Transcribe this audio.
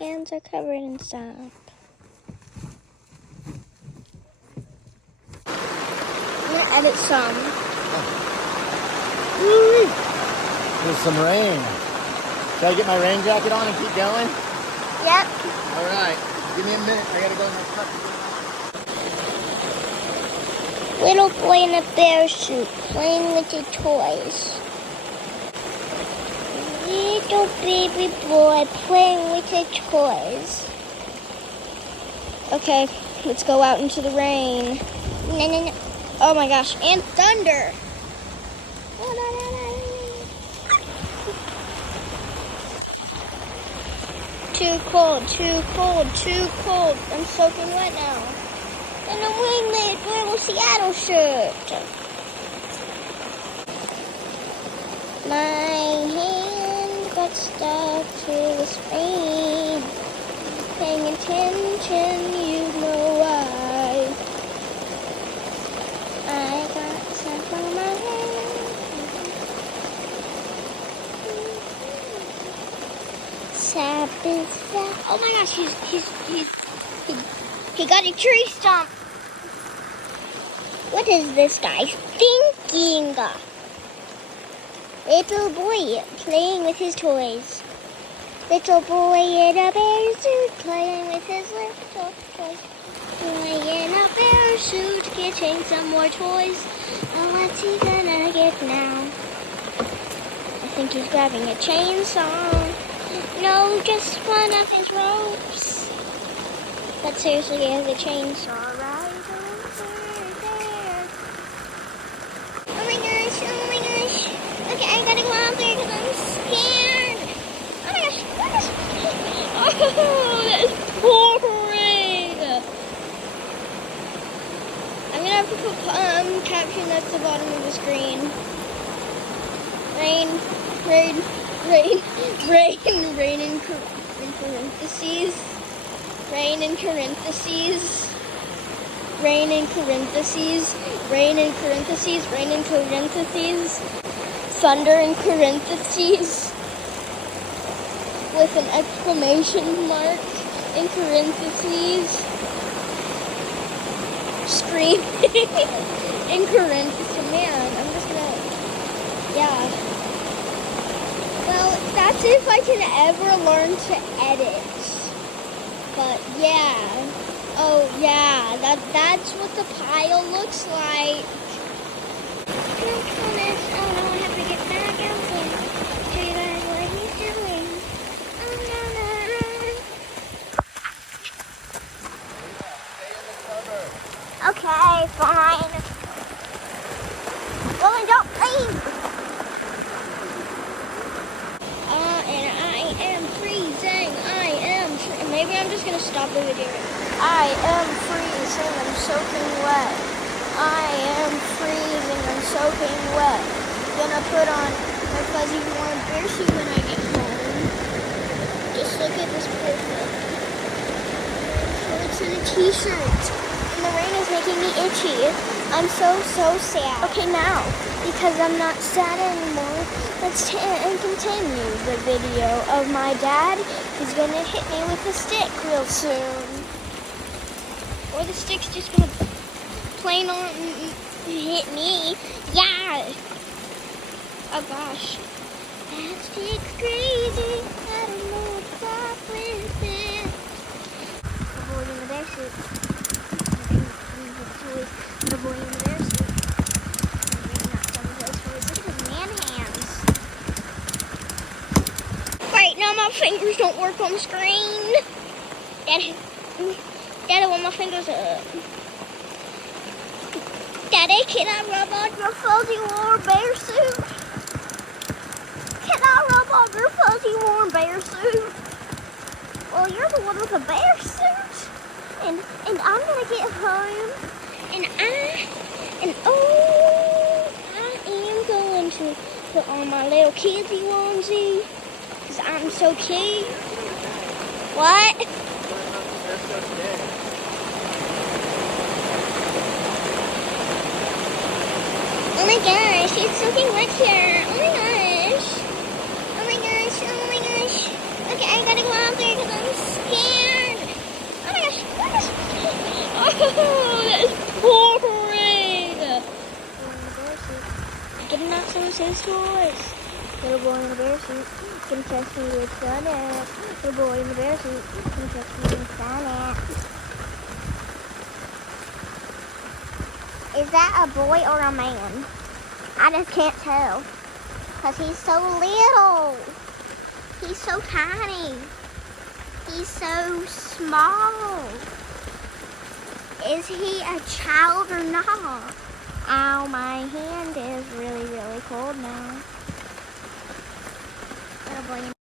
hands are covered in sap. I'm gonna edit some. Woo-wee. There's some rain. Should I get my rain jacket on and keep going? Yep. All right. Give me a minute. I gotta go in my truck. Little boy in a bear suit playing with his toys. Little baby boy playing with his toys. Okay, let's go out into the rain. No. Oh my gosh, and thunder. Too cold, too cold, too cold. I'm soaking wet now. And I'm wearing my adorable Seattle shirt. My hand got stuck to the screen. Paying attention, you know why. I got stuck on my hand. Sap is sap. Oh my gosh, he got a tree stump. What is this guy thinking? Little boy playing with his toys. Little boy in a bear suit playing with his little toys. Boy in a bear suit getting some more toys. Oh, what's he gonna get now? I think he's grabbing a chainsaw. No, just one of his ropes. But seriously, he has a chainsaw right over there. Oh my gosh, oh my gosh. Okay, I gotta go out there because I'm scared. Oh my gosh, what is... Oh, that is pouring. I'm gonna have to put caption at the bottom of the screen. Rain in parentheses. Rain in parentheses. Rain in parentheses. Rain in parentheses. Rain in parentheses. Thunder in parentheses. With an exclamation mark in parentheses. Scream in parentheses. Man, I'm just gonna... Yeah. Well, that's if I can ever learn to edit. But yeah. Oh yeah, that's what the pile looks like. Oh no, I have to get back out there. Show you guys what he's doing. Oh no. Okay, fine. Well, then don't leave. Maybe I'm just gonna stop the video. I am freezing, I'm soaking wet. I am freezing, I'm soaking wet. Gonna put on my fuzzy warm bear suit when I get home. Just look at this perfect. Shorts and a t-shirt. And the rain is making me itchy. I'm so sad. Okay, now, because I'm not sad anymore, let's continue the video of my dad. He's gonna hit me with a stick real soon. Or the stick's just gonna plain on hit me. Yeah. Oh gosh. That stick's crazy. I don't know what's up with it. The boy in the bear suit. The boy in the bear suit. Not some of those toys. Look at his man hands. Right now my fingers don't work on the screen. Daddy, want my fingers up. Daddy, can I rub on your fuzzy warm bear suit? Can I rub on your fuzzy warm bear suit? Well, you're the one with a bear suit. And I'm gonna get home. And I am going to put on my little kidsy onesie. Because I'm so cute. What? Oh my gosh, it's soaking wet here. Oh my gosh. Oh my gosh, oh my gosh. Okay, I gotta go out there because I'm his toys. Little boy in a bear suit, gonna catch me with Sonnet. Little boy in a bear suit, gonna catch me with Sonnet. Is that a boy or a man? I just can't tell. Because he's so little. He's so tiny. He's so small. Is he a child or not? Ow, my hand is really, really cold now. Little boy.